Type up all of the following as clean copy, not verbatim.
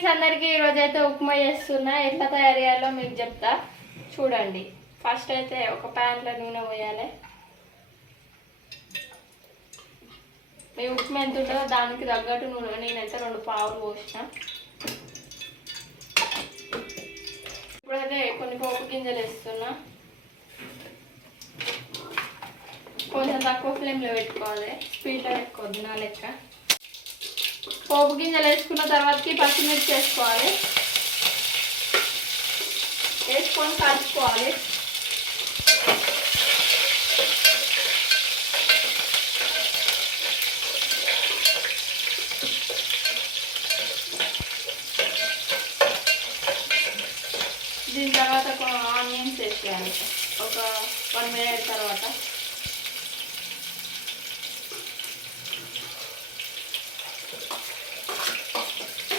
Friends అందరికీ ఈరోజు అయితే ఉప్మా చేస్తున్నా. ఎట్లా తయారు చేయాలో మీకు చెప్తా చూడండి. ఫస్ట్ అయితే ఒక ప్యాన్లో నూనె పోయాలి. మీ ఉప్మా ఎంత ఉంటుందో దానికి తగ్గట్టు నూనె నేనైతే 2 పావులు పోసిన. ఇప్పుడైతే కొన్ని పోపు గింజలు వేస్తున్నా. కొంచెం తక్కువ ఫ్లేమ్లో పెట్టుకోవాలి, స్పీడ్లో పెట్టుకోవద్దు నా లెక్క. పోపు గింజలు వేసుకున్న తర్వాతకి పచ్చిమిర్చి వేసుకోవాలి. వేసుకొని కలుపుకోవాలి. దీని తర్వాత ఒక ఆనియన్స్ వేసేయాలి. ఒక 1 మినిట్ తర్వాత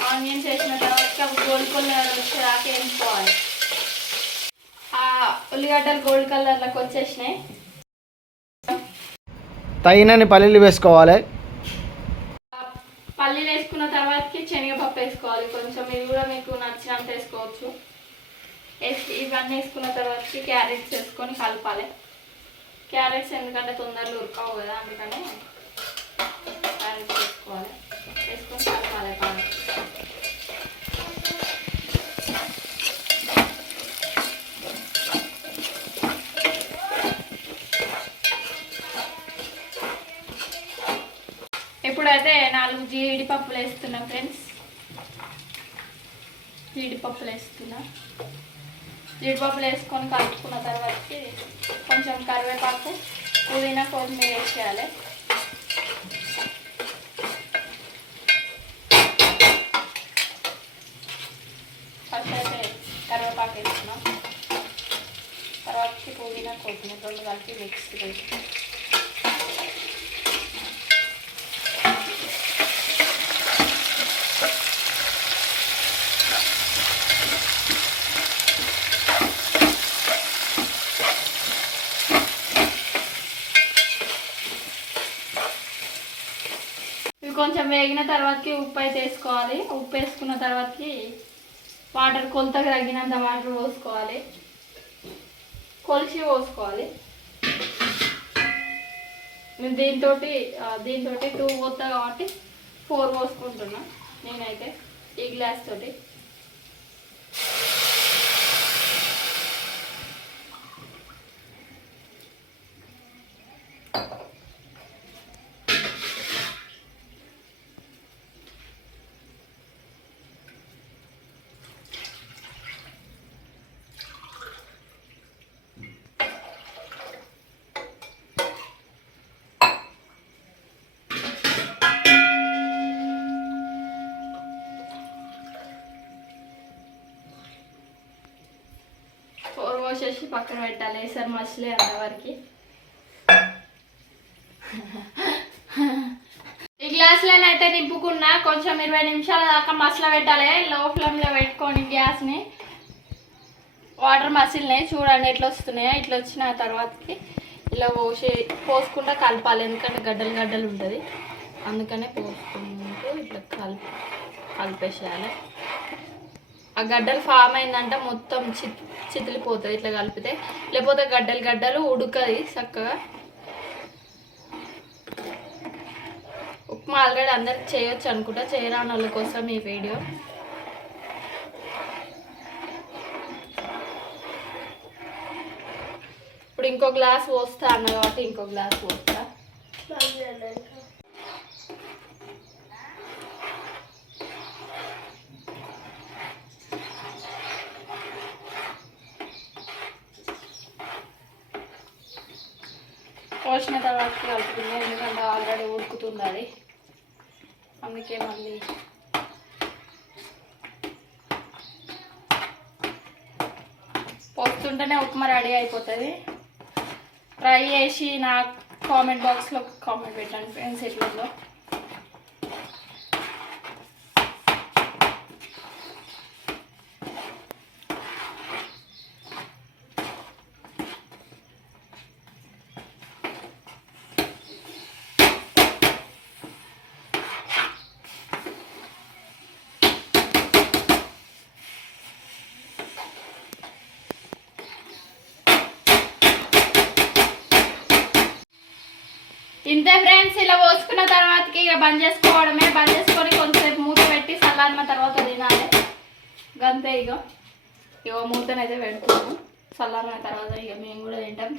ఆనియన్స్ వేసిన తర్వాత గోల్డ్ కలర్ వచ్చేదాకా వేసుకోవాలి. ఆ ఉల్లిగడ్డలు గోల్డ్ కలర్లోకి వచ్చేసినాయి. తగినన్ని పల్లీలు వేసుకోవాలి. పల్లీలు వేసుకున్న తర్వాతకి శనగపప్పు వేసుకోవాలి. కొంచెం ఇది కూడా మీకు నచ్చినంత వేసుకోవచ్చు. ఇవన్నీ వేసుకున్న తర్వాతకి క్యారెట్స్ వేసుకొని కలపాలి. క్యారెట్స్ ఎందుకంటే తొందరగా ఉరకవు కదా, అందుకని క్యారెట్స్ వేసుకోవాలి. వేసుకొని కలపాలి బాగా. ఇప్పుడైతే 4 జీడిపప్పులు వేస్తున్నా ఫ్రెండ్స్. జీడిపప్పులు వేసుకొని కలుపుకున్న తర్వాతకి కొంచెం కరివేపాకు, పుదీనా, కొత్తిమీర వేసేయాలి. ఫస్ట్ అయితే కరివేపాకు వేసుకున్నాం. తర్వాతకి పుదీనా, కొత్తిమీర 2 కలిపి మిక్స్ వేసుకున్నాం. కొంచెం వేగిన తర్వాతకి ఉప్పు అయితే వేసుకోవాలి. ఉప్పు వేసుకున్న తర్వాతకి వాటర్ కొలతగా తగ్గినంత వాటర్ పోసుకోవాలి. కొలిచి పోసుకోవాలి. నేను దీంతో 2 పోతా కాబట్టి 4 పోసుకుంటున్నా నేనైతే ఈ గ్లాస్ తోటి. పోసేసి పక్కన పెట్టాలి. వేసారు మసలే అంతవరకు. ఈ గ్లాసులోనైతే నింపుకున్నా. కొంచెం 20 నిమిషాల దాకా మసల పెట్టాలి. లో ఫ్లేమ్లో పెట్టుకొని గ్యాస్ని. వాటర్ మసిలినాయి చూడండి ఎట్లా వస్తున్నాయో. ఇట్లా వచ్చిన తర్వాతకి ఇలా పోసుకుంటూ కలపాలి. ఎందుకంటే గడ్డలు ఉంటుంది, అందుకనే పోసుకుంటూ ఇట్లా కలిపేసేయాలి. ఆ గడ్డలు ఫామ్ అయిందంటే మొత్తం చితిలిపోతుంది ఇట్లా కలిపితే. లేకపోతే గడ్డలు ఉడకది చక్కగా. ఉప్మా ఆల్రెడీ అందరికి చేయొచ్చు అనుకుంటా, చేయరాని వాళ్ళ కోసం ఈ వీడియో. ఇప్పుడు ఇంకో గ్లాస్ పోస్తా అన్న కాబట్టి ఇంకో గ్లాస్ పోస్తా. పోసిన తర్వాత కలుపుతుంది, ఎందుకంటే ఆల్రెడీ ఉడుకుతుంది అది, అందుకే మళ్ళీ పోస్తుంటేనే ఉప్మా రెడీ అయిపోతుంది. ట్రై చేసి నా కామెంట్ బాక్స్లో కామెంట్ పెట్టండి ఫ్రెండ్స్ ఎట్లలో. ఇంతే ఫ్రెండ్స్, ఇలా పోసుకున్న తర్వాతకి ఇక బంద్ చేసుకోవడమే. బంద్ చేసుకొని కొంచెంసేపు మూత పెట్టి చల్లారిన తర్వాత తినాలి. గంతే ఇగో మూతనైతే పెడుతున్నాము. చల్లారిన తర్వాత ఇక మేము కూడా తింటాం.